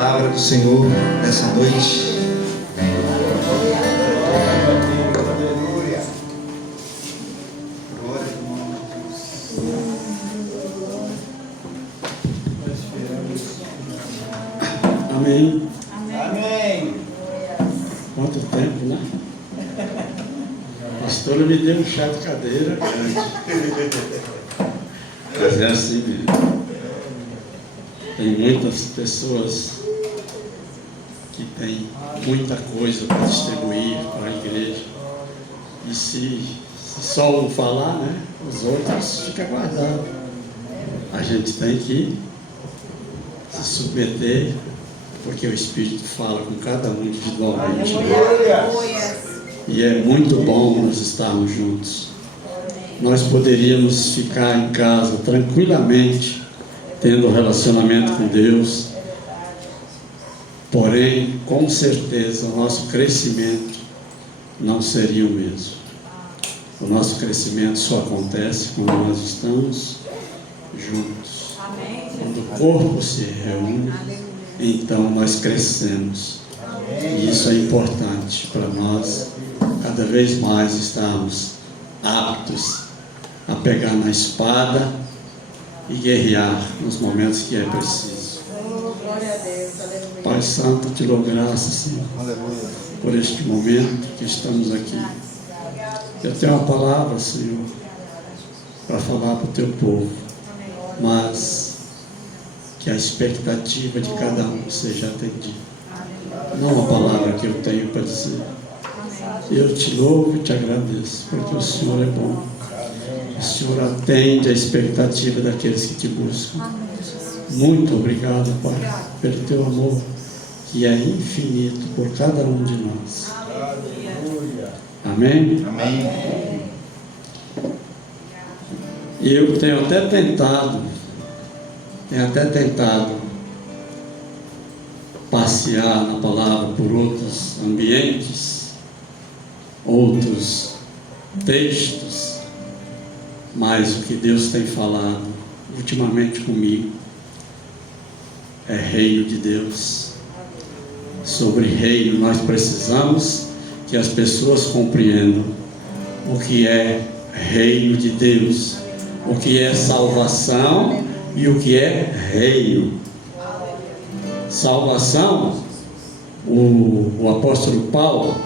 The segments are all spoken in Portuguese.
palavra do Senhor nessa noite. Amém. Amém. Quanto tempo, né? A pastora me deu um chá de cadeira grande. Mas é assim mesmo. Tem muitas pessoas que têm muita coisa para distribuir para a igreja. E se só um falar, né? Os outros ficam guardados. A gente tem que se submeter, porque o Espírito fala com cada um individualmente. E é muito bom nós estarmos juntos. Nós poderíamos ficar em casa tranquilamente, tendo um relacionamento com Deus, porém, com certeza, o nosso crescimento não seria o mesmo. O nosso crescimento só acontece quando nós estamos juntos. Quando o corpo se reúne, então nós crescemos. E isso é importante para nós, cada vez mais estarmos aptos a pegar na espada e guerrear nos momentos que é preciso. Pai Santo, te dou graças, Senhor, por este momento que estamos aqui. Eu tenho uma palavra, Senhor, para falar para o teu povo, mas que a expectativa de cada um seja atendida. Não a palavra que eu tenho para dizer. Eu te louvo e te agradeço, porque o Senhor é bom. O Senhor atende a expectativa daqueles que te buscam. Muito obrigado, Pai, pelo teu amor, que é infinito por cada um de nós. Amém? Amém. Eu tenho até tentado passear na palavra por outros ambientes, outros textos, mas o que Deus tem falado ultimamente comigo é reino de Deus. Sobre reino, nós precisamos que as pessoas compreendam o que é reino de Deus, o que é salvação e o que é reino. Salvação, o apóstolo Paulo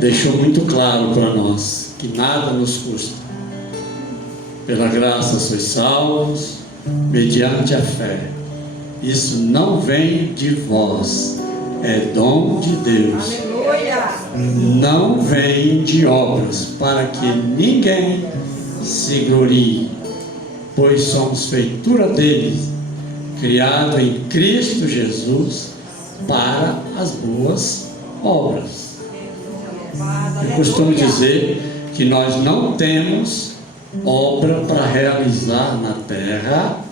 deixou muito claro para nós que nada nos custa. Pela graça sois salvos, mediante a fé. Isso não vem de vós, é dom de Deus. Não vem de obras, para que ninguém se glorie, pois somos feitura dele, criado em Cristo Jesus para as boas obras. Eu costumo dizer que nós não temos obra para realizar na terra,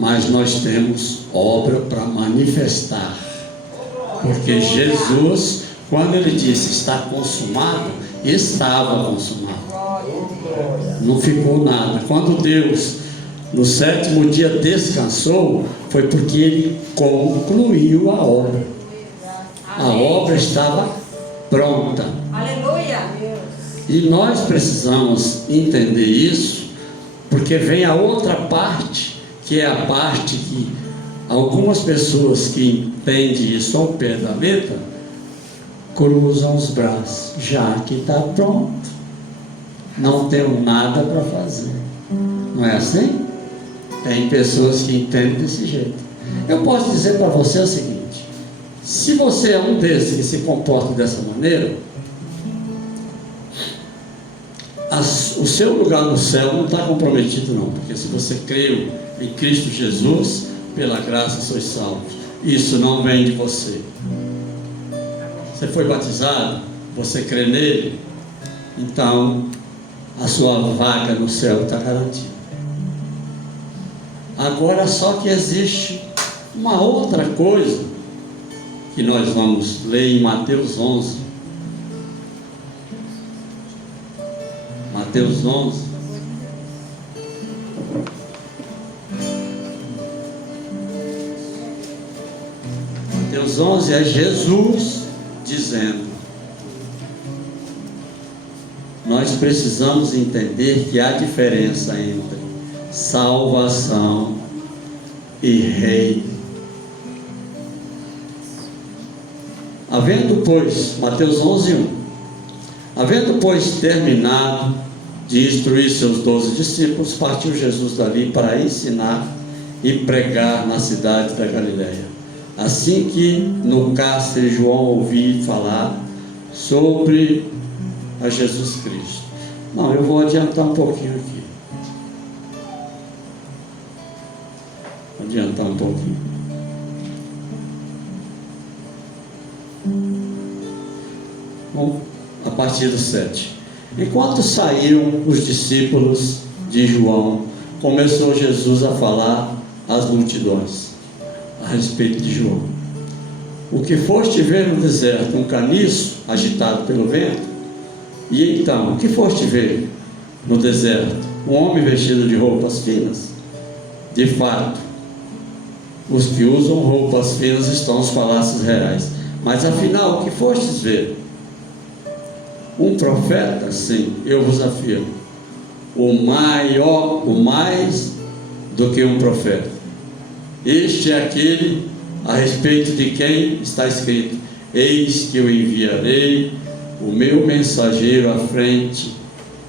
mas nós temos obra para manifestar. Porque Jesus, quando ele disse está consumado, estava consumado. Não ficou nada. Quando Deus, no sétimo dia, descansou, foi porque ele concluiu a obra. A obra estava pronta. Aleluia! E nós precisamos entender isso, porque vem a outra parte, que é a parte que algumas pessoas que entendem isso ao pé da letra cruzam os braços, já que está pronto, não tenho nada para fazer. Não é assim? Tem pessoas que entendem desse jeito. Eu posso dizer para você o seguinte: se você é um desses que se comporta dessa maneira, o seu lugar no céu não está comprometido não, porque se você creu em Cristo Jesus, pela graça sois salvos. Isso não vem de você. Você foi batizado, você crê nele, então a sua vaga no céu está garantida. Agora, só que existe uma outra coisa que nós vamos ler em Mateus 11. Mateus 11. Mateus 11 é Jesus dizendo. Nós precisamos entender que há diferença entre salvação e reino. Havendo, pois, Mateus 11:1, havendo, pois, terminado de instruir seus 12 discípulos, partiu Jesus dali para ensinar e pregar na cidade da Galileia. Assim que no cárcere João ouviu falar sobre a Jesus Cristo. Não, eu vou adiantar um pouquinho aqui. Adiantar um pouquinho. Bom, a partir do 7. Enquanto saíam os discípulos de João, começou Jesus a falar às multidões a respeito de João. O que foste ver no deserto? Um caniço agitado pelo vento? E então, o que foste ver no deserto? Um homem vestido de roupas finas? De fato, os que usam roupas finas estão nos palácios reais. Mas afinal, o que fostes ver? Um profeta? Sim, eu vos afirmo. O mais do que um profeta. Este é aquele a respeito de quem está escrito: eis que eu enviarei o meu mensageiro à frente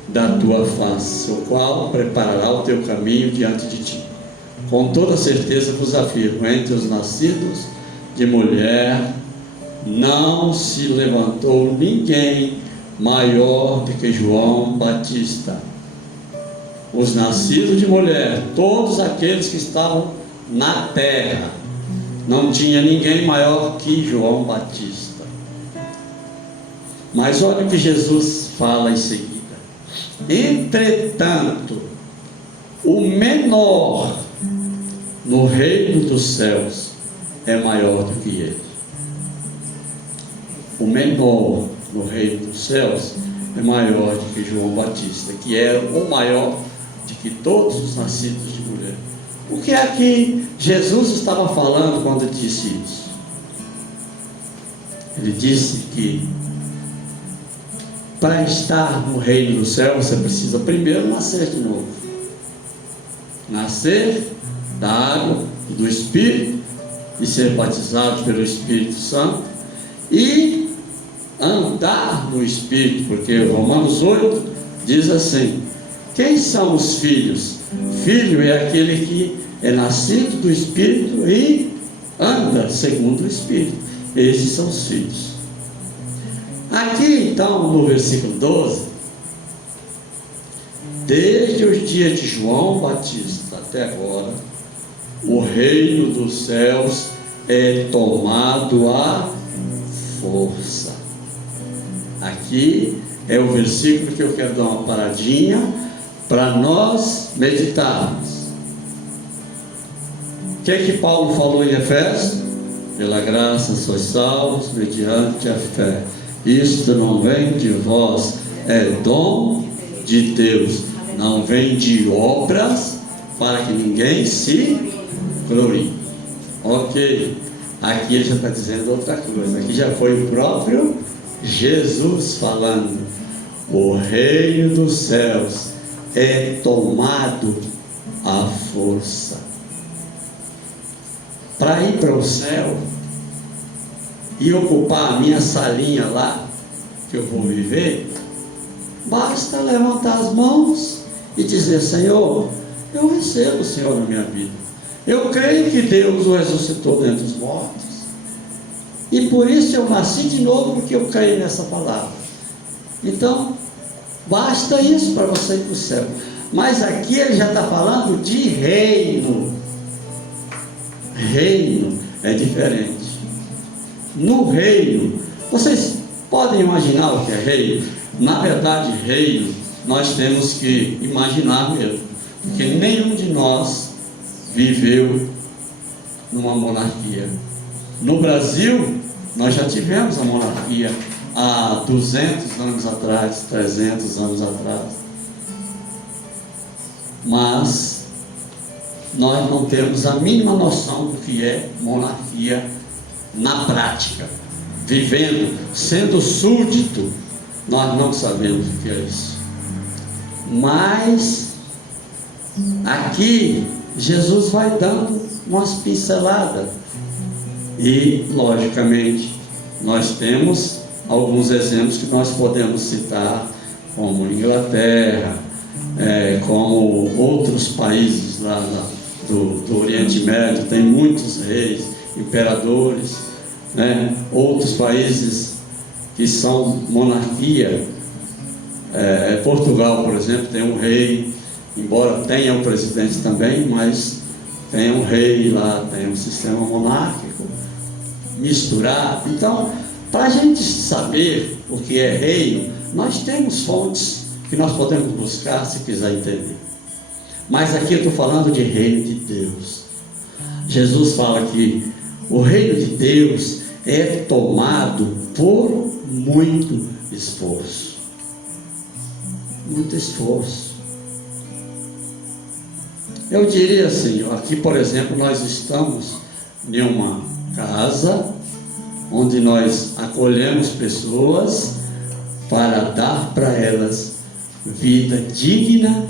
da tua face, o qual preparará o teu caminho diante de ti. Com toda certeza vos afirmo, entre os nascidos de mulher não se levantou ninguém maior do que João Batista. Os nascidos de mulher, todos aqueles que estavam na terra, não tinha ninguém maior que João Batista. Mas olha o que Jesus fala em seguida: entretanto, o menor no reino dos céus é maior do que ele. O menor no reino dos céus é maior do que João Batista, que era o maior de que todos os nascidos de mulher. O que é que Jesus estava falando quando disse isso? Ele disse que para estar no reino do céu você precisa primeiro nascer de novo. Nascer da água e do Espírito e ser batizado pelo Espírito Santo e andar no Espírito, porque Romanos 8 diz assim: quem são os filhos? Filho é aquele que é nascido do Espírito e anda segundo o Espírito. Esses são os filhos. Aqui então no versículo 12, desde os dias de João Batista até agora, o reino dos céus é tomado à força. Aqui é o versículo que eu quero dar uma paradinha para nós meditarmos. O que é que Paulo falou em Efésios? Pela graça sois salvos mediante a fé. Isto não vem de vós, é dom de Deus, não vem de obras, para que ninguém se glorie. Ok, aqui ele já está dizendo outra coisa. Aqui já foi o próprio Jesus falando: o reino dos céus é tomado à força. Para ir para o céu e ocupar a minha salinha lá, que eu vou viver, basta levantar as mãos e dizer: Senhor, eu recebo o Senhor na minha vida. Eu creio que Deus o ressuscitou dentre os mortos. E por isso eu nasci de novo, porque eu creio nessa palavra. Então, basta isso para você ir para o céu. Mas aqui ele já está falando de reino. Reino é diferente. No reino, vocês podem imaginar o que é reino? Na verdade, reino, nós temos que imaginar mesmo. Porque nenhum de nós viveu numa monarquia. No Brasil, nós já tivemos a monarquia há 200 anos atrás, 300 anos atrás. Mas nós não temos a mínima noção do que é monarquia na prática, vivendo, sendo súdito, nós não sabemos o que é isso. Mas aqui Jesus vai dando umas pinceladas. E, logicamente, nós temos alguns exemplos que nós podemos citar, como Inglaterra, como outros países lá do Oriente Médio, tem muitos reis, imperadores, né? Outros países que são monarquia. Portugal, por exemplo, tem um rei, embora tenha um presidente também, mas tem um rei lá, tem um sistema monárquico misturado. Então, para a gente saber o que é reino, nós temos fontes que nós podemos buscar se quiser entender. Mas aqui eu estou falando de reino de Deus. Jesus fala que o reino de Deus é tomado por muito esforço. Muito esforço. Eu diria assim, aqui por exemplo, nós estamos em uma casa onde nós acolhemos pessoas para dar para elas vida digna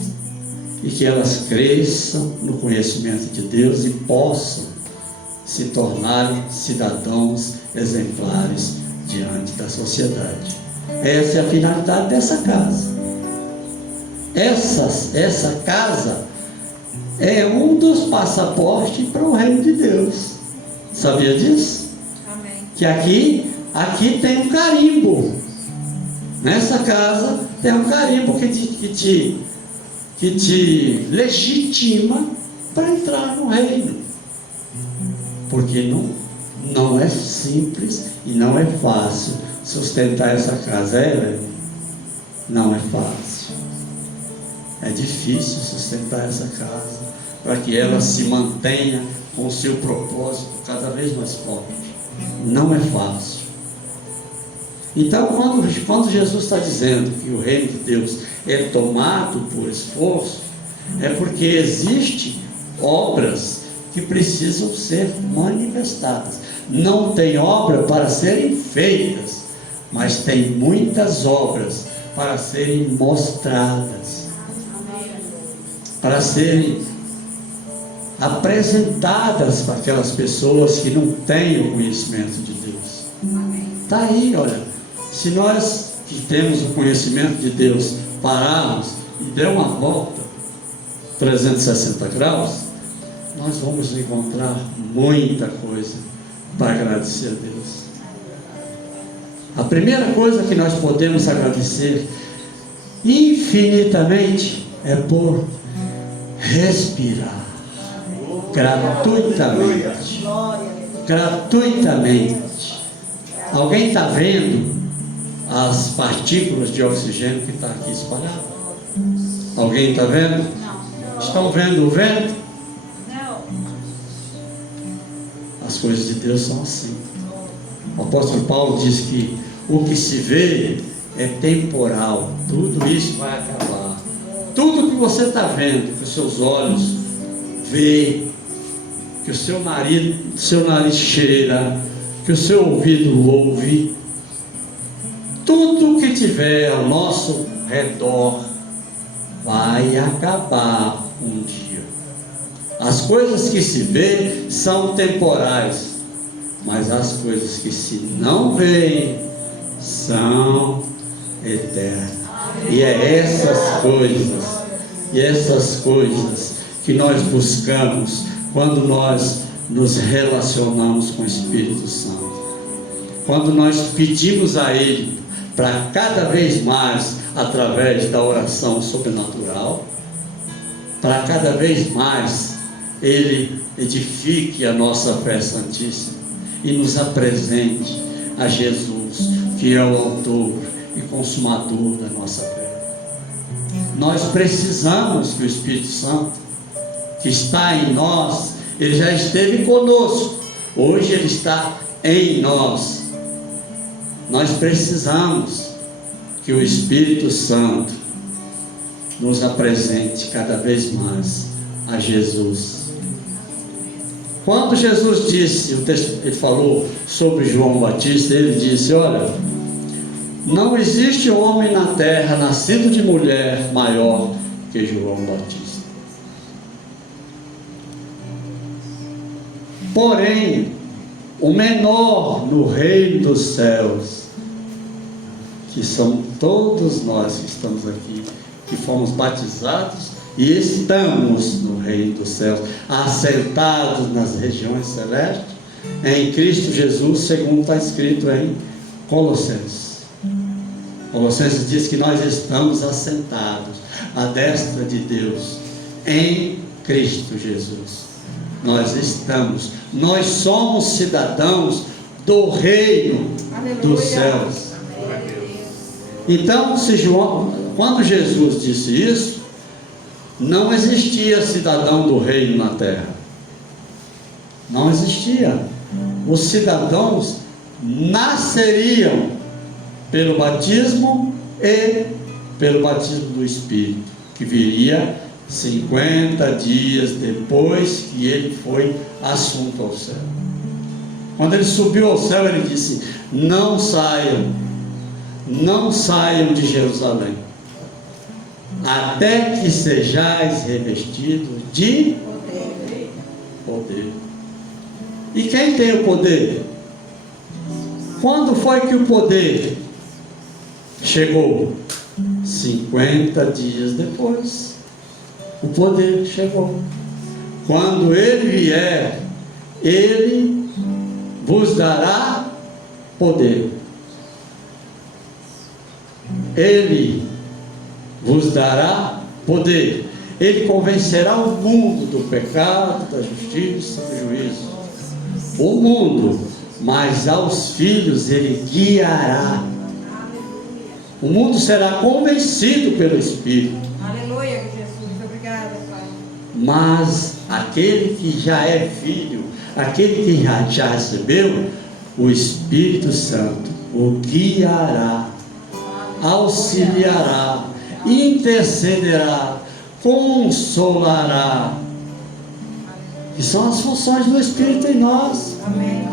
e que elas cresçam no conhecimento de Deus e possam se tornarem cidadãos exemplares diante da sociedade. Essa é a finalidade dessa casa. Essa casa é um dos passaportes para o reino de Deus. Sabia disso? Amém. Que aqui tem um carimbo. Nessa casa tem um carimbo que te legitima para entrar no reino. Porque não é simples e não é fácil sustentar essa casa. Não é fácil. É difícil sustentar essa casa para que ela se mantenha com o seu propósito cada vez mais forte. Não é fácil. Então, quando Jesus está dizendo que o reino de Deus é tomado por esforço, é porque existem obras que precisam ser manifestadas. Não tem obra para serem feitas, mas tem muitas obras para serem mostradas, para serem apresentadas para aquelas pessoas que não têm o conhecimento de Deus. Está aí, olha, se nós que temos o conhecimento de Deus pararmos e der uma volta 360 graus, nós vamos encontrar muita coisa para agradecer a Deus. A primeira coisa que nós podemos agradecer infinitamente é por respirar gratuitamente. Gratuitamente. Alguém está vendo as partículas de oxigênio que está aqui espalhado? Alguém está vendo? Não. Estão vendo o vento? Não. As coisas de Deus são assim. O apóstolo Paulo diz que o que se vê é temporal. Tudo isso vai acabar. Tudo que você está vendo, que os seus olhos veem, que o seu nariz cheira, que o seu ouvido ouve, tudo que tiver ao nosso redor vai acabar um dia. As coisas que se vê são temporais, mas as coisas que se não veem são eternas. E é essas coisas que nós buscamos quando nós nos relacionamos com o Espírito Santo. Quando nós pedimos a Ele para cada vez mais, através da oração sobrenatural, para cada vez mais Ele edifique a nossa fé santíssima e nos apresente a Jesus, que é o autor e consumador da nossa fé. Nós precisamos que o Espírito Santo, que está em nós, ele já esteve conosco, hoje ele está em nós. Nós precisamos que o Espírito Santo nos apresente cada vez mais a Jesus. Quando Jesus disse, o texto, ele falou sobre João Batista, ele disse: olha, não existe homem na terra nascido de mulher maior que João Batista. Porém, o menor no reino dos céus, que são todos nós que estamos aqui, que fomos batizados e estamos no reino dos céus, assentados nas regiões celestes, em Cristo Jesus, segundo está escrito em Colossenses. Colossenses diz que nós estamos assentados à destra de Deus, em Cristo Jesus. Nós somos cidadãos do reino dos céus. Então, quando Jesus disse isso, não existia cidadão do reino na terra. Não existia. Os cidadãos nasceriam pelo batismo e pelo batismo do Espírito, que viria 50 dias depois que ele foi assunto ao céu. Quando ele subiu ao céu, ele disse: não saiam de Jerusalém, até que sejais revestidos de poder. E quem tem o poder? Quando foi que o poder chegou? 50 dias depois. O poder chegou. Quando ele vier, ele vos dará poder. Ele vos dará poder. Ele convencerá o mundo do pecado, da justiça, do juízo. O mundo, mas aos filhos ele guiará. O mundo será convencido pelo Espírito. Aleluia, Jesus. Obrigada, Pai. Mas aquele que já é filho, aquele que já recebeu, o Espírito Santo o guiará, auxiliará, intercederá, consolará. Que são as funções do Espírito em nós. Amém.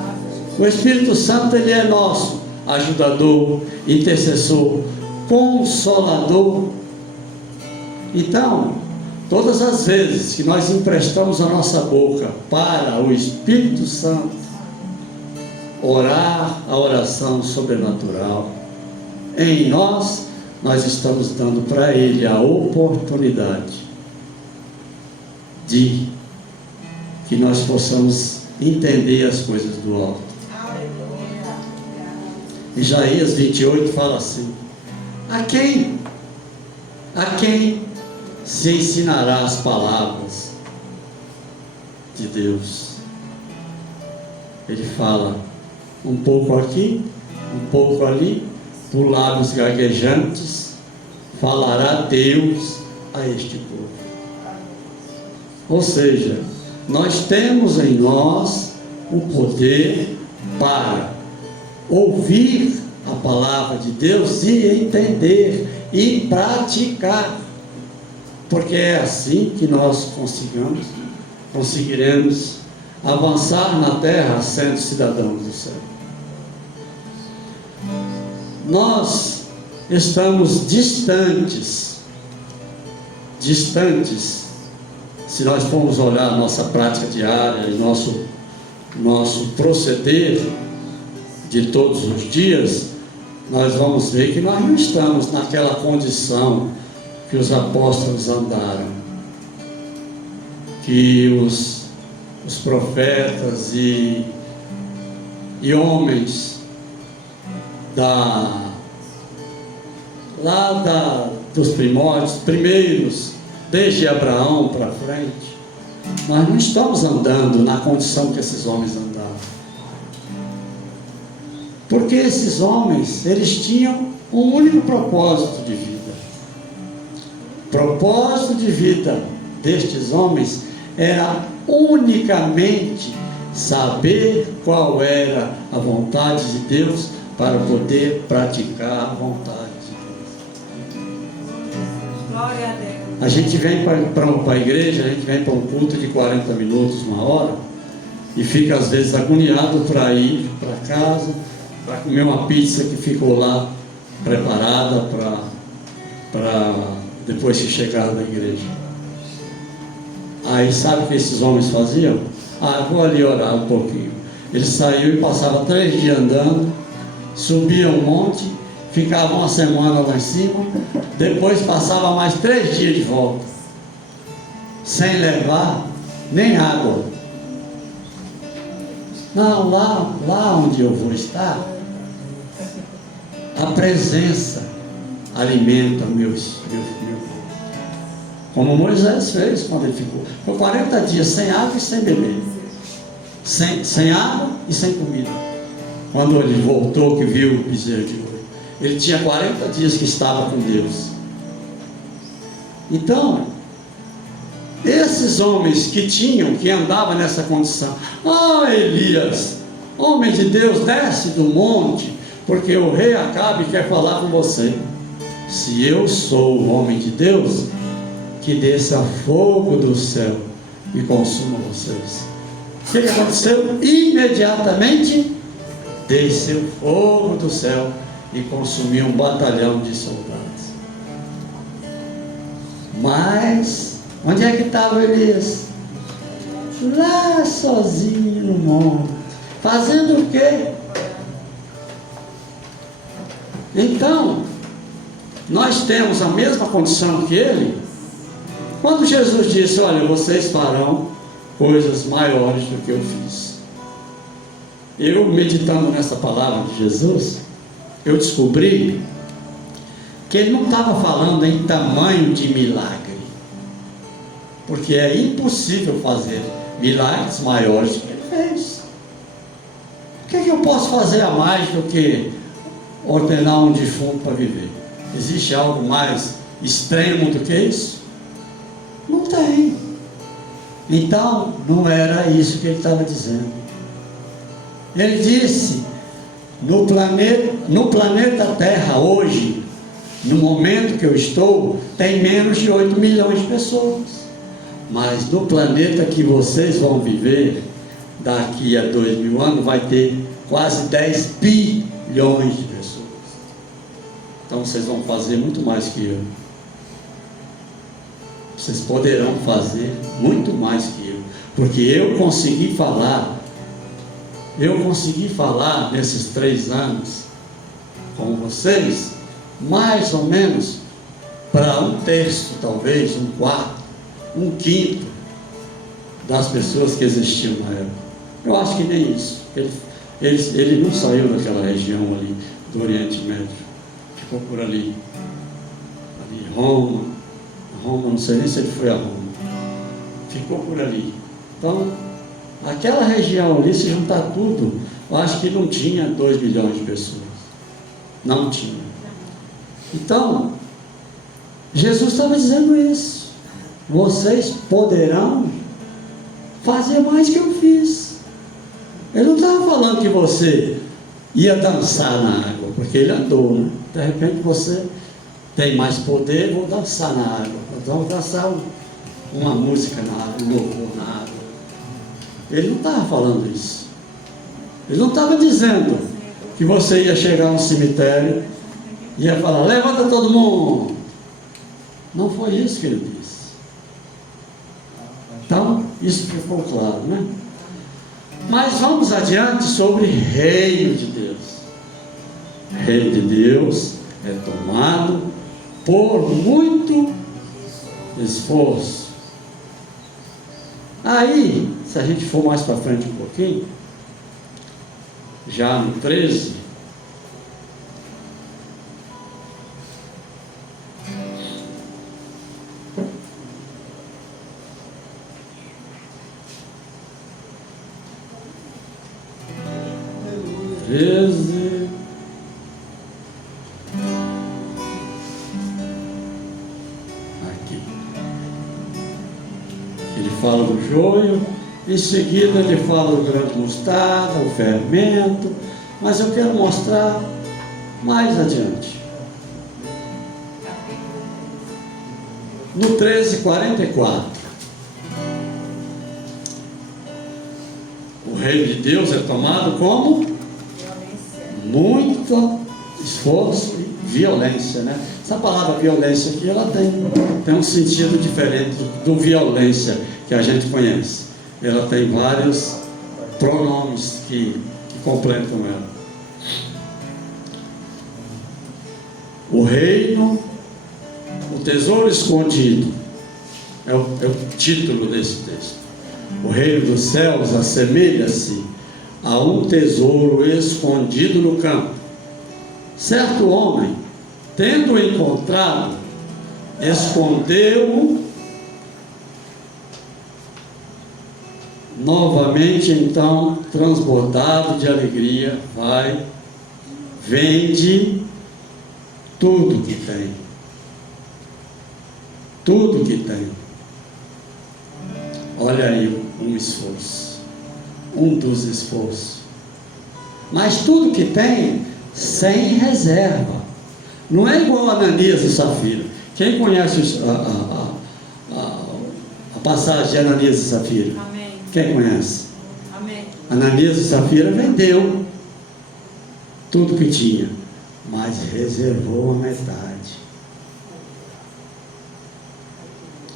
O Espírito Santo, ele é nosso ajudador, intercessor, consolador. Então, todas as vezes que nós emprestamos a nossa boca para o Espírito Santo orar a oração sobrenatural em nós, nós estamos dando para ele a oportunidade de que nós possamos entender as coisas do alto. Isaías 28 fala assim: a quem se ensinará as palavras de Deus? Ele fala um pouco aqui, um pouco ali, por lábios gaguejantes, falará Deus a este povo. Ou seja, nós temos em nós o poder para ouvir a palavra de Deus e entender e praticar, porque é assim que nós conseguiremos avançar na terra sendo cidadãos do céu. Nós estamos distantes, se nós formos olhar a nossa prática diária e nosso proceder de todos os dias, nós vamos ver que nós não estamos naquela condição que os apóstolos andaram, que os profetas e homens dos primeiros, desde Abraão para frente, nós não estamos andando na condição que esses homens andaram. Porque esses homens, eles tinham um único propósito de vida. O propósito de vida destes homens era unicamente saber qual era a vontade de Deus para poder praticar a vontade de Deus. Glória a Deus. A gente vem para a igreja, a gente vem para um culto de 40 minutos, uma hora, e fica às vezes agoniado para ir para casa, para comer uma pizza que ficou lá preparada para depois que chegar da igreja. Aí sabe o que esses homens faziam? Vou ali orar um pouquinho. Ele saiu e passava 3 dias andando, subia um monte, ficava uma semana lá em cima, depois passava mais 3 dias de volta, sem levar nem água. Não, lá onde eu vou estar, a presença alimenta meu corpo. Como Moisés fez quando ele ficou 40 dias sem água e sem beber, sem água e sem comida. Quando ele voltou, que viu o bezerro de ouro, ele tinha 40 dias que estava com Deus. Então, esses homens que andavam nessa condição, Elias, homem de Deus, desce do monte, porque o rei Acabe quer falar com você. Se eu sou o homem de Deus, que desça fogo do céu e consuma vocês. O que aconteceu? Imediatamente desceu fogo do céu e consumiu um batalhão de soldados. Mas onde é que estava Elias? Lá sozinho no monte, fazendo o quê? Então, nós temos a mesma condição que ele. Quando Jesus disse: olha, vocês farão coisas maiores do que eu fiz. Eu, meditando nessa palavra de Jesus, eu descobri que ele não estava falando em tamanho de milagre, porque é impossível fazer milagres maiores do que ele fez. O que eu posso fazer a mais do que ordenar um defunto para viver? Existe algo mais extremo do que isso? Não tem. Então, não era isso que ele estava dizendo. Ele disse: no planeta Terra hoje, no momento que eu estou, tem menos de 8 milhões de pessoas. Mas no planeta que vocês vão viver, daqui a 2000 anos, vai ter quase 10 bilhões de pessoas. Então vocês vão fazer muito mais que eu. Vocês poderão fazer muito mais que eu, porque eu consegui falar nesses 3 anos com vocês, mais ou menos para 1/3, talvez 1/4, 1/5 das pessoas que existiam na época. Eu acho que nem isso. Ele não saiu daquela região ali do Oriente Médio, ficou por ali Roma, não sei nem se ele foi a Roma, ficou por ali. Então, aquela região ali, se juntar tudo, eu acho que não tinha 2 milhões de pessoas, não tinha. Então, Jesus estava dizendo isso: vocês poderão fazer mais que eu fiz. Ele não estava falando que você ia dançar na água, porque ele andou, né? De repente você tem mais poder, vou dançar na água. Então vou dançar uma música na água, um louvor na água. Ele não estava falando isso. Ele não estava dizendo que você ia chegar no cemitério e ia falar: levanta todo mundo. Não foi isso que ele disse. Então, isso ficou claro, né? Mas vamos adiante sobre reino de Deus. Reino de Deus é tomado por muito esforço. Aí, se a gente for mais para frente um pouquinho, já no 13, aqui ele fala do joio, em seguida ele fala do grão de mostarda, o fermento, mas eu quero mostrar mais adiante. No 13:44, o O reino de Deus é tomado como muito esforço e violência, né? Essa palavra violência aqui, ela tem um sentido diferente do violência que a gente conhece. Ela tem vários pronomes que completam ela. O reino, o tesouro escondido, é o título desse texto. O reino dos céus assemelha-se a um tesouro escondido no campo. Certo homem, tendo encontrado, escondeu-o. Novamente, então, transbordado de alegria, vai, vende tudo que tem. Tudo que tem. Olha aí um esforço, um dos esforços. Mas tudo que tem, sem reserva. Não é igual a Ananias e Safira. Quem conhece a passagem de Ananias e Safira? Amém. Quem conhece? Amém. Ananias e Safira vendeu tudo que tinha, mas reservou a metade.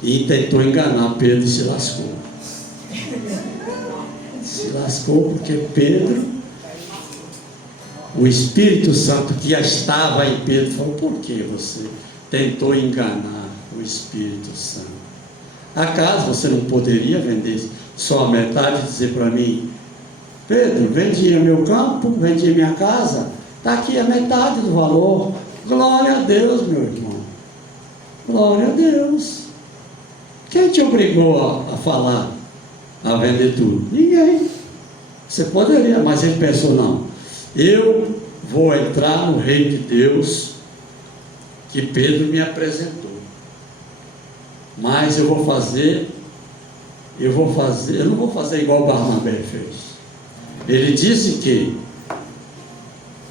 E tentou enganar Pedro e se lascou. Se lascou porque Pedro, o Espírito Santo que já estava em Pedro, falou: por que você tentou enganar o Espírito Santo? Acaso você não poderia vender só a metade e dizer para mim: Pedro, vendia meu campo, vendia minha casa, está aqui a metade do valor. Glória a Deus, meu irmão. Glória a Deus. Quem te obrigou a falar, a vender tudo? Ninguém. Você poderia, mas ele pensou: não, eu vou entrar no reino de Deus que Pedro me apresentou. Mas eu não vou fazer igual Barnabé fez. Ele disse que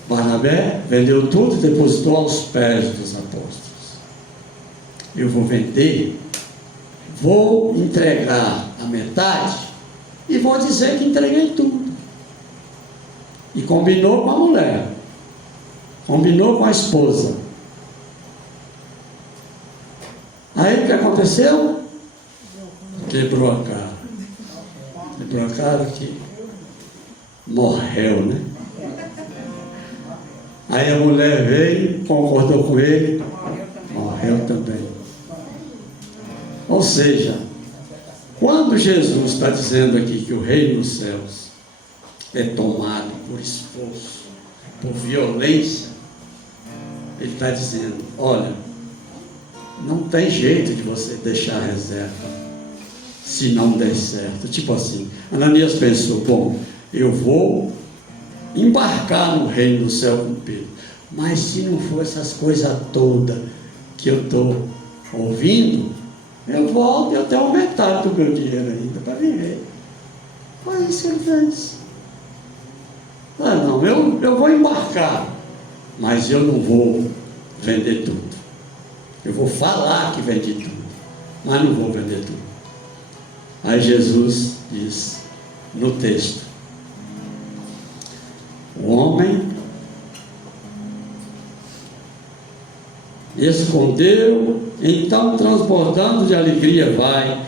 Barnabé vendeu tudo e depositou aos pés dos apóstolos. Eu vou vender, vou entregar a metade e vou dizer que entreguei tudo. E combinou com a mulher, combinou com a esposa. Aí o que aconteceu? Quebrou a cara. Quebrou a cara que morreu, né? Aí a mulher veio, concordou com ele, morreu também. Ou seja, quando Jesus está dizendo aqui que o reino dos céus é tomado por esforço, por violência, ele está dizendo: olha, não tem jeito de você deixar a reserva se não der certo. Tipo assim, Ananias pensou: bom, eu vou embarcar no reino do céu com Pedro, mas se não for essas coisas todas que eu estou ouvindo, eu volto e eu tenho metade do meu dinheiro ainda para viver. Foi isso que ele fez. Não, eu vou embarcar, mas eu não vou vender tudo. Eu vou falar que vendi tudo, mas não vou vender tudo. Aí Jesus diz no texto: o homem escondeu, então transbordando de alegria vai,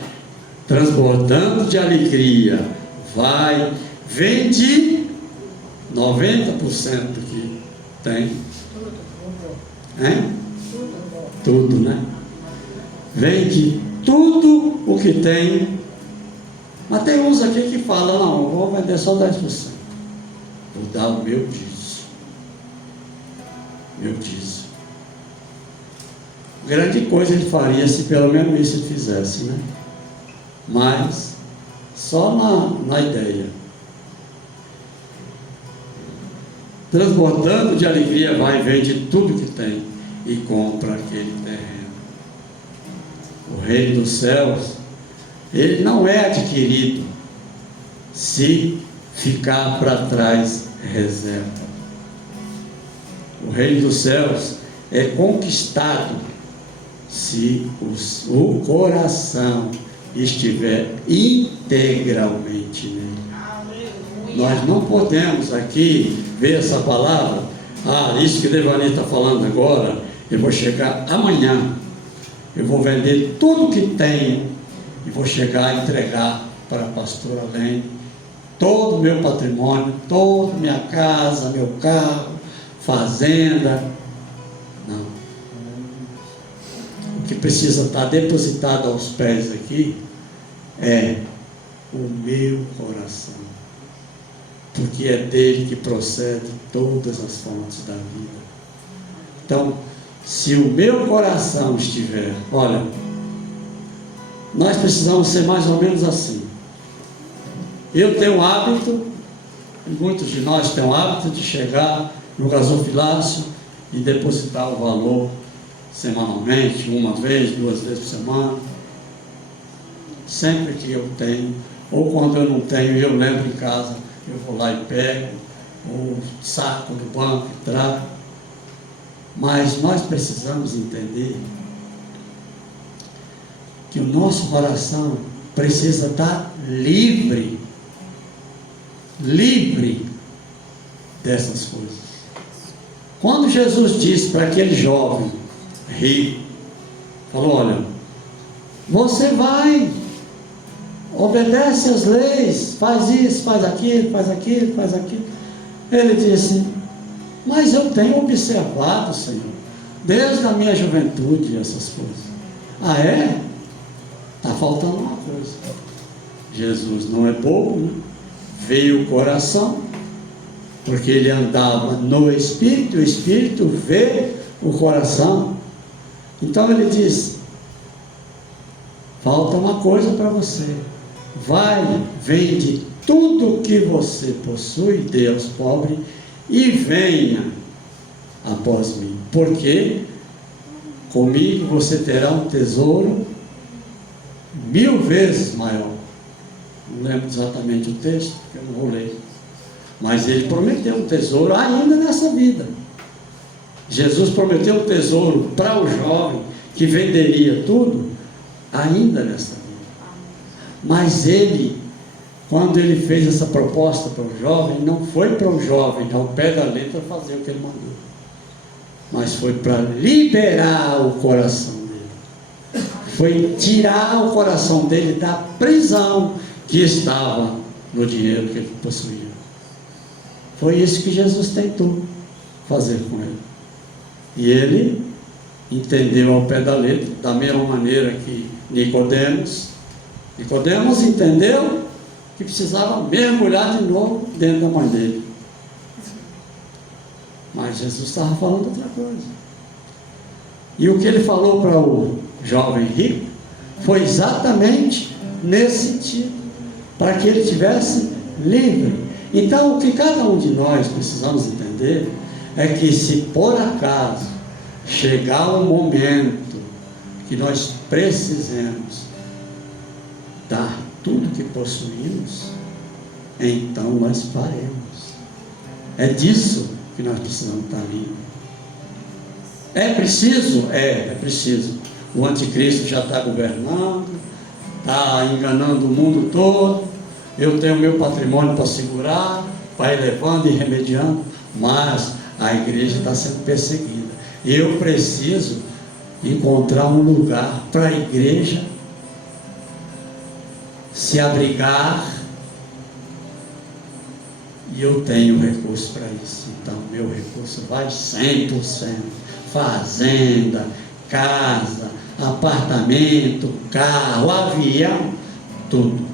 transbordando de alegria vai, vende 90% que tem. Hein? Tudo, né? Vende tudo o que tem. Mas tem uns aqui que falam: não, eu vou vender só 10%. Vou dar o meu dízimo. Meu dízimo. Grande coisa ele faria se pelo menos isso ele fizesse, né? Mas só na ideia. Transbordando de alegria vai e vende tudo que tem e compra aquele terreno. O reino dos céus, ele não é adquirido se ficar para trás reserva. O reino dos céus é conquistado se o coração estiver integralmente nele. Nós não podemos aqui ver essa palavra. Isso que Devani está falando agora, eu vou chegar amanhã, eu vou vender tudo que tenho e vou chegar a entregar para a pastora Lene todo o meu patrimônio, toda minha casa, meu carro, fazenda. Não. O que precisa estar depositado aos pés aqui é o meu coração, porque é dele que procede todas as fontes da vida. Então, se o meu coração estiver, olha, nós precisamos ser mais ou menos assim. Eu tenho um hábito, muitos de nós têm o hábito de chegar no gasofilácio e depositar o valor semanalmente, uma vez, 2 vezes por semana. Sempre que eu tenho, ou quando eu não tenho, eu lembro em casa, eu vou lá e pego, ou saco do banco e trago. Mas nós precisamos entender que o nosso coração precisa estar livre dessas coisas. Quando Jesus disse para aquele jovem rico, falou: olha, você vai, obedece às leis, faz isso, faz aquilo, faz aquilo, faz aquilo. Ele disse: mas eu tenho observado, Senhor, desde a minha juventude essas coisas. Ah, é? Está faltando uma coisa. Jesus não é bobo, né? Veio o coração, porque ele andava no Espírito, o Espírito vê o coração. Então ele diz: falta uma coisa para você. Vai, vende tudo que você possui, dê aos pobres, e venha após mim, porque comigo você terá um tesouro 1000 vezes maior. Não lembro exatamente o texto, porque eu não vou ler, mas ele prometeu um tesouro ainda nessa vida. Jesus prometeu um tesouro para o jovem que venderia tudo ainda nessa vida. Mas ele, quando ele fez essa proposta para o jovem, não foi para o jovem ao pé da letra fazer o que ele mandou, mas foi para liberar o coração dele, foi tirar o coração dele da prisão que estava no dinheiro que ele possuía. Foi isso que Jesus tentou fazer com ele, e ele entendeu ao pé da letra, da mesma maneira que Nicodemos entendeu que precisava mergulhar de novo dentro da mãe dele. Mas Jesus estava falando outra coisa. E o que ele falou para o jovem rico foi exatamente nesse sentido, para que ele tivesse livre. Então, o que cada um de nós precisamos entender é que, se por acaso chegar um momento que nós precisemos dar tudo que possuímos, então nós faremos. É disso que nós precisamos estar livres. É preciso? É preciso. O anticristo já está governando, está enganando o mundo todo. Eu tenho meu patrimônio para segurar, vai levando e remediando, mas a igreja está sendo perseguida. Eu preciso encontrar um lugar para a igreja se abrigar, e eu tenho recurso para isso. Então meu recurso vai 100%, fazenda, casa, apartamento, carro, avião, tudo.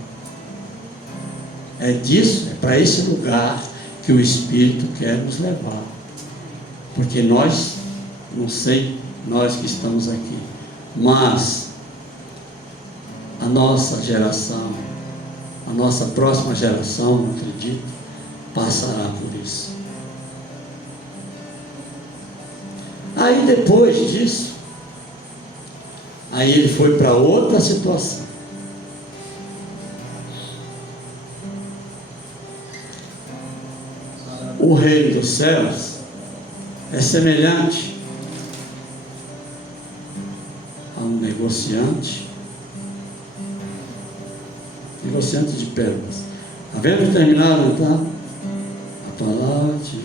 É disso, é para esse lugar que o Espírito quer nos levar, porque nós, não sei nós que estamos aqui, mas a nossa geração, a nossa próxima geração, não acredito, passará por isso. Aí depois disso, aí ele foi para outra situação. O reino dos céus é semelhante a um negociante de pérolas. Havendo terminado, então,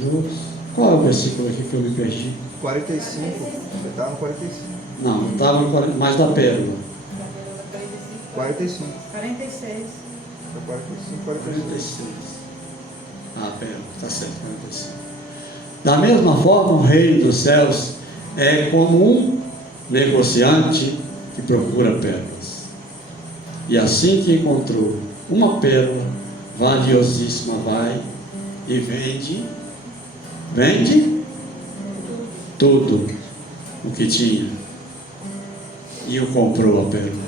Jesus. Qual é o versículo aqui que eu me perdi? 45. Você está no 45. Não, estava no 40, mais da pérola. 45. 46. Foi 45, 46. 46. Ah, pérola, está certo, 45. Da mesma forma, o reino dos céus é como um negociante que procura pérolas. E assim que encontrou uma pérola valiosíssima, vai e vende tudo o que tinha e o comprou a pérola.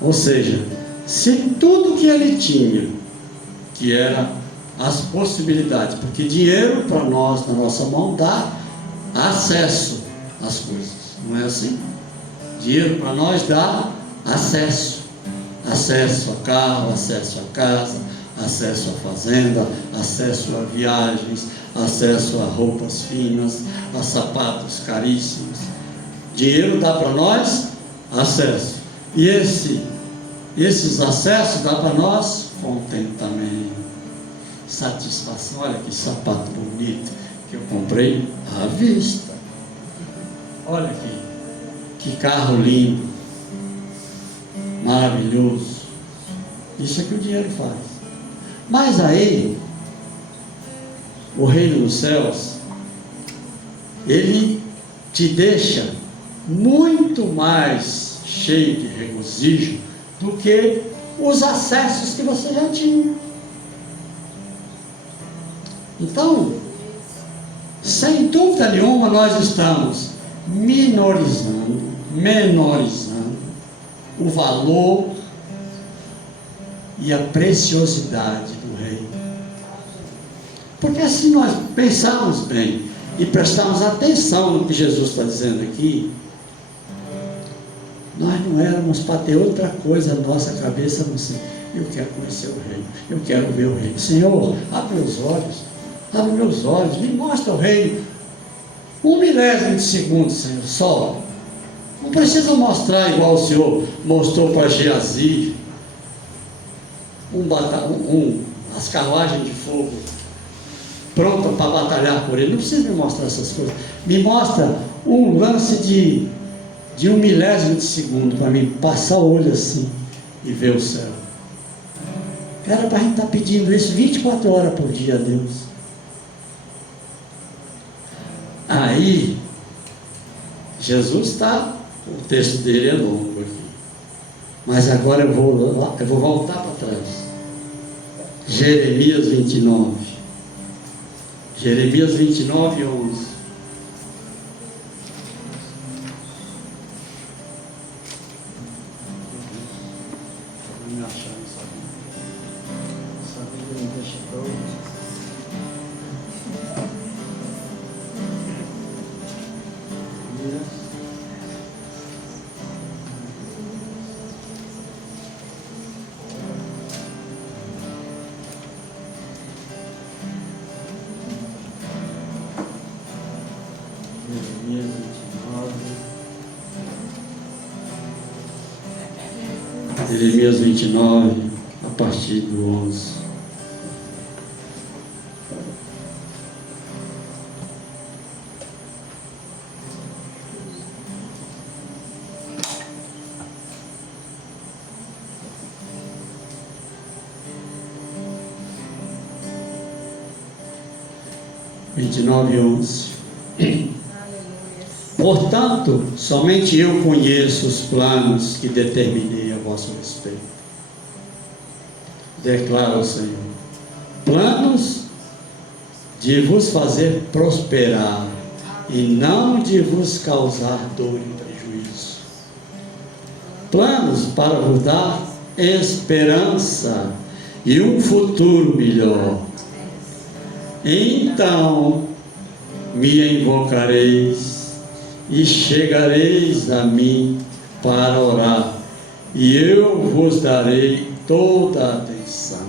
Ou seja, se tudo que ele tinha, que era as possibilidades, porque dinheiro para nós, na nossa mão, dá acesso às coisas, não é assim? Dinheiro para nós dá acesso a carro, acesso a casa, acesso a fazenda, acesso a viagens, acesso a roupas finas, a sapatos caríssimos. Dinheiro dá para nós acesso, e esses acessos dá para nós contentamento, satisfação. Olha que sapato bonito que eu comprei à vista. Olha aqui, que carro lindo, maravilhoso. Isso é que o dinheiro faz. Mas aí, o reino dos céus, ele te deixa muito mais cheio de regozijo do que os acessos que você já tinha. Então, sem dúvida nenhuma, nós estamos menorizando o valor e a preciosidade do reino. Porque se nós pensarmos bem e prestarmos atenção no que Jesus está dizendo aqui, nós não éramos para ter outra coisa na nossa cabeça, não sei, eu quero conhecer o reino, eu quero ver o reino. Senhor, abre meus olhos, me mostra o reino. 1/10 de segundo, Senhor, só. Não precisa mostrar igual o Senhor mostrou para Geazi, as carruagens de fogo pronta para batalhar por ele. Não precisa me mostrar essas coisas. Me mostra um lance de 1/10 de segundo para mim passar o olho assim e ver o céu. Era para a gente estar pedindo isso 24 horas por dia a Deus. Aí Jesus está, o texto dele é longo aqui, mas agora eu vou voltar para trás. Jeremias 29, 11. Jeremias 29, a partir do 11. Portanto, somente eu conheço os planos que determinei a vosso respeito, declara o Senhor. Planos de vos fazer prosperar e não de vos causar dor e prejuízo. Planos para vos dar esperança e um futuro melhor. Então me invocareis e chegareis a mim para orar, e eu vos darei toda a atenção.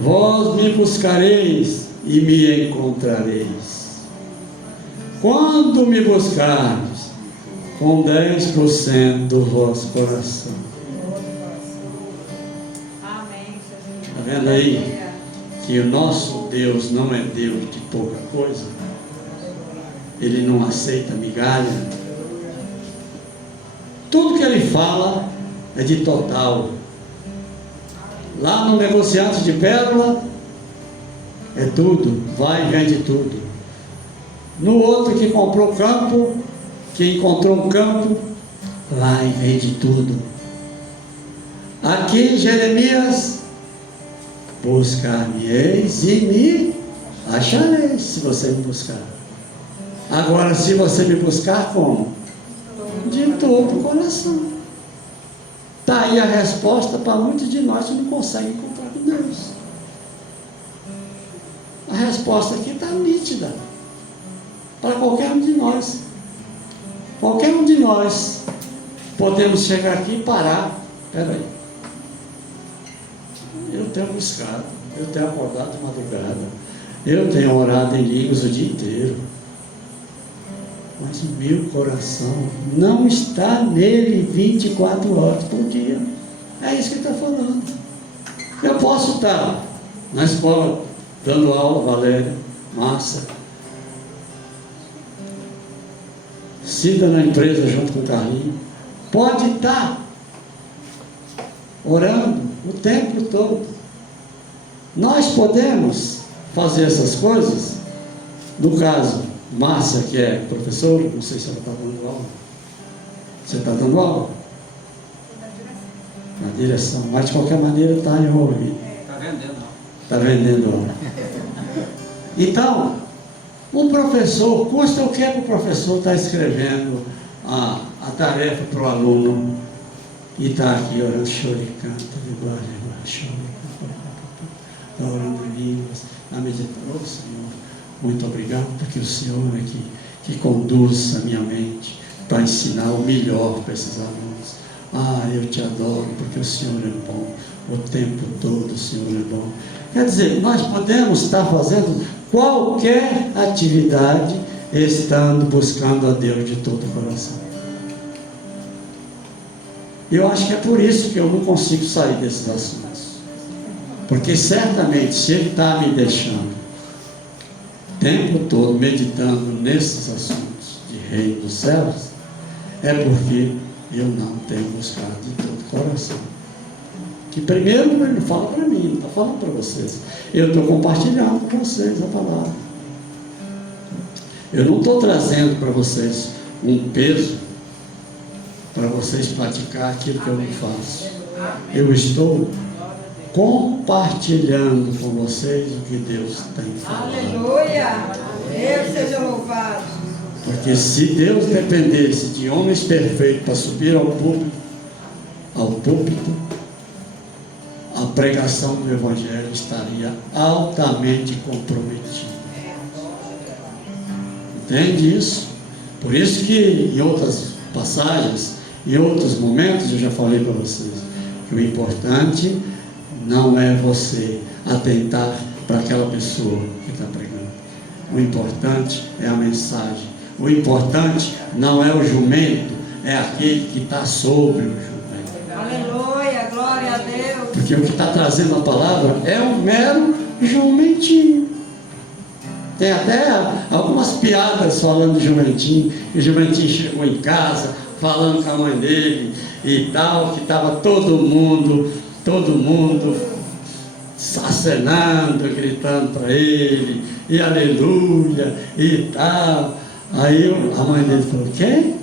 Vós me buscareis e me encontrareis, quando me buscardes com 10% do vosso coração. Está vendo aí? que o nosso Deus não é Deus de pouca coisa, Ele não aceita migalha. Tudo que Ele fala é de total. Lá no negociante de pérola, é tudo, vai e vende tudo. No outro que comprou campo, que encontrou um campo, vai e vende tudo. Aqui Jeremias, buscar-me-eis e me achareis, se você me buscar. Agora, se você me buscar, como? De todo o coração. Está aí a resposta para muitos de nós que não conseguem encontrar com Deus. A resposta aqui está nítida para qualquer um de nós. Qualquer um de nós podemos chegar aqui e parar. Espera aí. Eu tenho buscado, eu tenho acordado de madrugada, eu tenho orado em línguas o dia inteiro, mas o meu coração não está nele 24 horas por dia. É isso que ele está falando. Eu posso estar na escola dando aula, Valéria, Márcia, Cida na empresa junto com o Carlinhos, pode estar orando o tempo todo. Nós podemos fazer essas coisas. No caso, Márcia, que é professora, não sei se ela está dando aula. Você está dando aula? Na direção, mas de qualquer maneira está envolvido. Está vendendo. Está vendendo aula. Então, o professor, custa o que o professor está escrevendo a tarefa para o aluno e está aqui orando, choricanta, de glória, choricanta, está orando em línguas, na meditação. Oh, Senhor, muito obrigado, porque o Senhor é que conduz a minha mente para ensinar o melhor para esses alunos. Ah, eu te adoro, porque o Senhor é bom, o tempo todo o Senhor é bom. Quer dizer, nós podemos estar fazendo qualquer atividade estando buscando a Deus de todo o coração. Eu acho que é por isso que eu não consigo sair desses assuntos. Porque certamente, se Ele está me deixando o tempo todo meditando nesses assuntos de reino dos céus, é porque eu não tenho buscado de todo o coração. Que primeiro Ele fala para mim, não está falando para vocês. Eu estou compartilhando com vocês a palavra. Eu não estou trazendo para vocês um peso para vocês praticar aquilo que eu não faço. Eu estou compartilhando com vocês o que Deus tem falado. Aleluia! Deus seja louvado. Porque se Deus dependesse de homens perfeitos para subir ao púlpito, a pregação do Evangelho estaria altamente comprometida. Entende isso? Por isso que em outras passagens, em outros momentos, eu já falei para vocês que o importante não é você atentar para aquela pessoa que está pregando. O importante é a mensagem. O importante não é o jumento, é aquele que está sobre o jumento. Aleluia, glória a Deus. Porque o que está trazendo a palavra é um mero jumentinho. Tem até algumas piadas falando de jumentinho. E o jumentinho chegou em casa falando com a mãe dele e tal, que estava todo mundo acenando, gritando para ele, e aleluia, e tal. Aí a mãe dele falou: quem?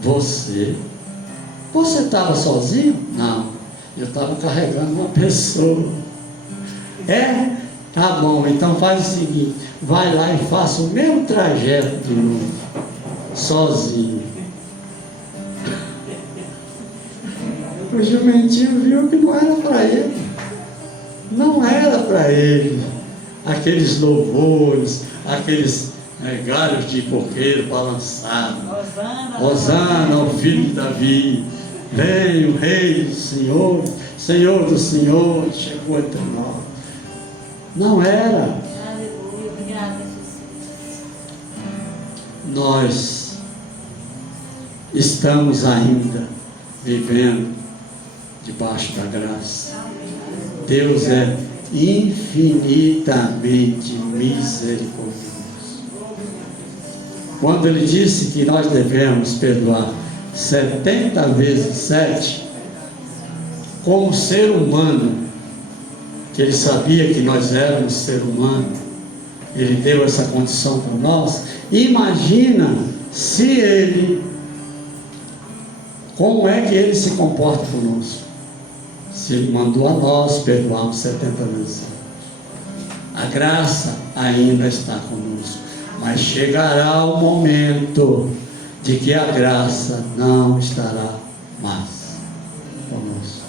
Você estava sozinho? Não, eu estava carregando uma pessoa. É? Tá bom, então faz o seguinte, vai lá e faça o mesmo trajeto de novo, sozinho. O jumentinho viu que não era para ele. Não era para ele. Aqueles louvores, aqueles galhos de coqueiro balançados. Hosana, ao filho de Davi. Vem o rei do Senhor, Senhor do Senhor, chegou entre nós. Não era. Aleluia, obrigada, Jesus. Nós estamos ainda vivendo debaixo da graça. Deus é infinitamente misericordioso. Quando ele disse que nós devemos perdoar 70 vezes 7, como ser humano, que ele sabia que nós éramos ser humano, ele deu essa condição para nós. Imagina se ele, como é que ele se comporta conosco? Se ele mandou a nós perdoarmos 70 vezes. A graça ainda está conosco, mas chegará o momento de que a graça não estará mais conosco.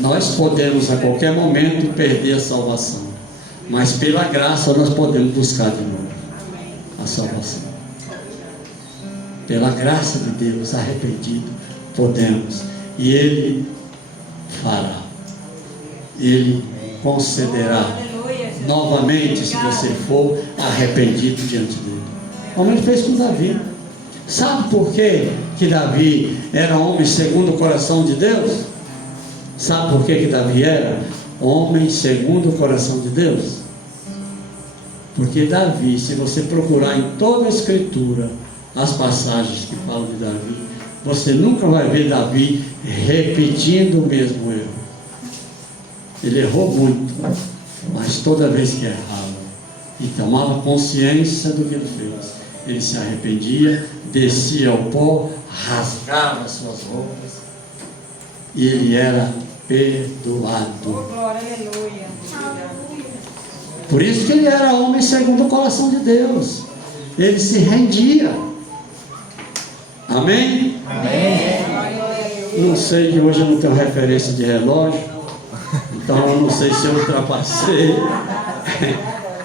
Nós podemos a qualquer momento perder a salvação, mas pela graça nós podemos buscar de novo a salvação. Pela graça de Deus, arrependido, podemos. E Ele fará. Ele concederá novamente, se você for arrependido diante dele. Como ele fez com Davi. Sabe por quê que Davi era homem segundo o coração de Deus? Sabe por que Davi era homem segundo o coração de Deus? Porque Davi, se você procurar em toda a Escritura as passagens que falam de Davi, você nunca vai ver Davi repetindo o mesmo erro. Ele errou muito, mas toda vez que errava e tomava consciência do que ele fez, ele se arrependia, descia ao pó, rasgava suas roupas e ele era perdoado. Glória, aleluia. Por isso que ele era homem segundo o coração de Deus. Ele se rendia. Amém? Amém. Não sei que hoje eu não tenho referência de relógio, então eu não sei se eu ultrapassei.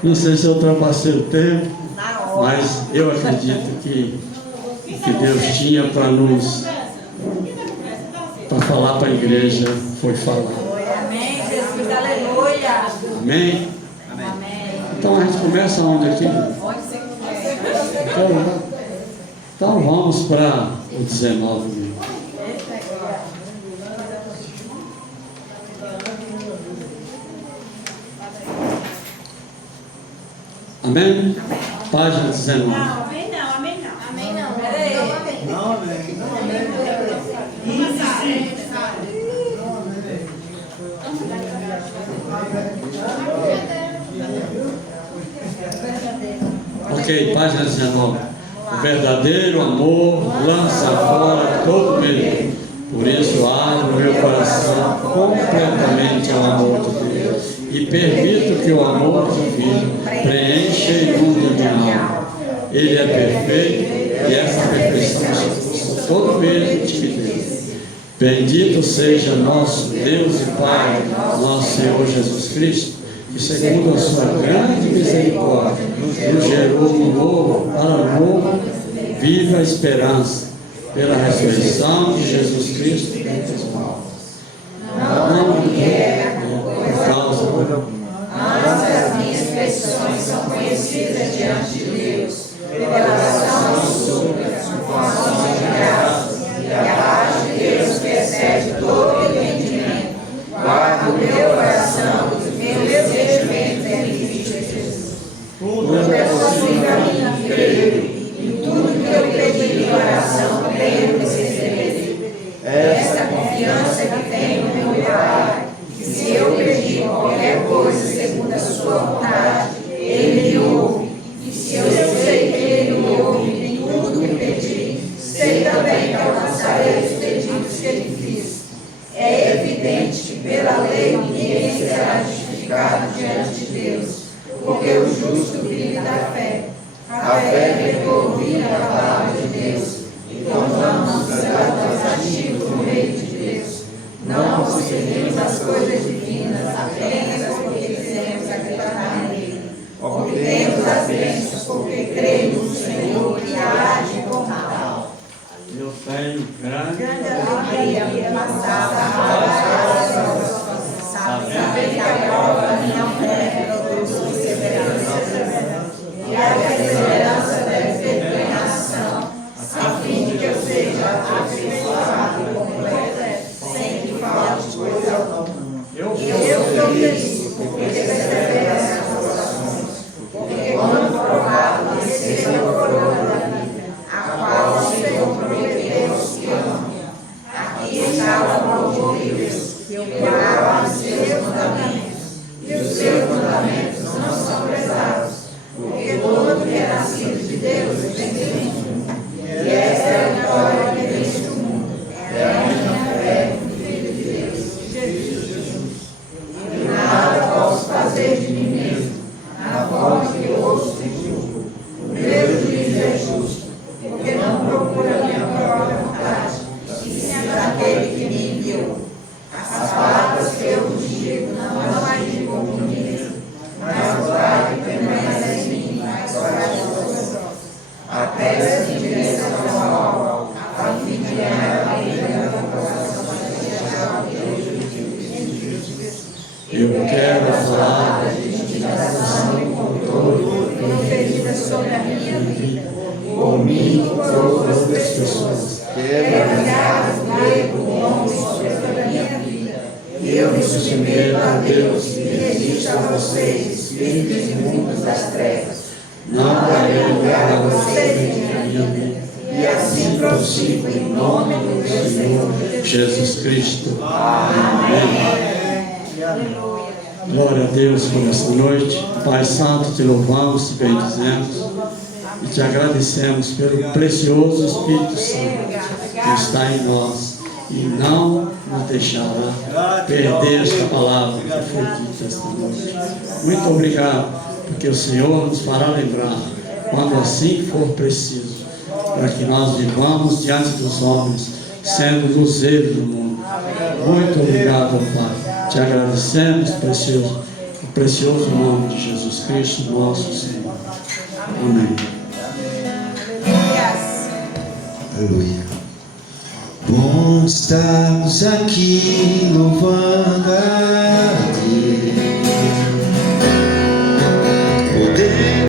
Não sei se eu ultrapassei o tempo, mas eu acredito que Deus tinha para falar para a igreja foi falar. Amém, Jesus, aleluia. Amém? Então a gente começa onde aqui? Então vamos para o 19 mesmo. Amém? Página 19. Amém não, amém não. Amém não. Peraí. Não, amém. Ok, página 19. O verdadeiro amor lança fora todo medo. Por isso abro meu coração completamente ao amor de Deus e permito que o amor divino preencha e inunde minha alma. Ele é perfeito e essa perfeição expulsa todo medo de Deus. Bendito seja nosso Deus e Pai, nosso Senhor Jesus Cristo, que segundo a sua grande misericórdia nos gerou um novo para novo, viva esperança, pela ressurreição de Jesus Cristo dentre os mortos. Não me quer por causa do Ambas as minhas petições são conhecidas diante de Deus, pela oração e súplicas, com ações de graças, e a paz de Deus que excede todo entendimento, guarda o meu coração e os meus sentimentos em Cristo Jesus. Tudo é possível a mim que creio, e tudo que eu pedi em oração, creio que receberei. Esta confiança que tenho no meu Pai, que se eu pedir qualquer coisa segundo a sua vontade, Ele me ouve. E se eu sei que Ele me ouve em tudo que pedi, sei também que alcançarei os pedidos que Ele fiz. É evidente que pela lei ninguém será justificado diante de Deus, porque o justo vive da fé. A fé vem por ouvir a palavra de Deus, e tomamos os tratamentos ativos no reino de Deus. Não conseguimos as coisas divinas apenas porque quisemos acreditar nele. Obtemos as bênçãos porque cremos no Senhor que age com tal. Eu tenho grande Alegria passada saber que a prova não é produz perseverança, e a perseverança deve ter plena ação, a fim de que eu seja aperfeiçoado e completo que eu guardo os seus mandamentos, e os seus mandamentos não são pesados, porque todo que é nascido de Deus tem fé. E essa é a vitória que vence o mundo, é a minha fé no Filho de Deus, Jesus. E nada posso fazer de mim mesmo, na forma que eu ouço e julgo. O meu juízo é justo, porque não procura a minha própria vontade, e sim daquele que me enviou. As palavras que eu vos digo não as digo por mim mesmo, mas o Pai que permanece em mim faz corajosos. A peça de direção ao a fim de ganhar a vida da população celestial de Deus. Eu quero falar A justificação e controle proferida sobre a minha vida, por mim e por outras pessoas. Quero guiar o grego, o homem sobre a minha vida. Eu me submeto a Deus e resisto a vocês, espíritos imundos das trevas. Não darei lugar a vocês em minha vida. E assim prossigo em nome do meu Senhor Jesus Cristo. Amém. Glória a Deus por esta noite. Pai Santo, te louvamos, te bendizemos e te agradecemos pelo precioso Espírito Santo que está em nós e não nos deixará perder esta palavra que foi dita esta noite. Muito obrigado, porque o Senhor nos fará lembrar quando assim for preciso, para que nós vivamos diante dos homens, sendo luzeiro do mundo. Muito obrigado, Pai. Te agradecemos, o precioso nome de Jesus Cristo, nosso Senhor. Amém. Aleluia. Bom estarmos aqui louvando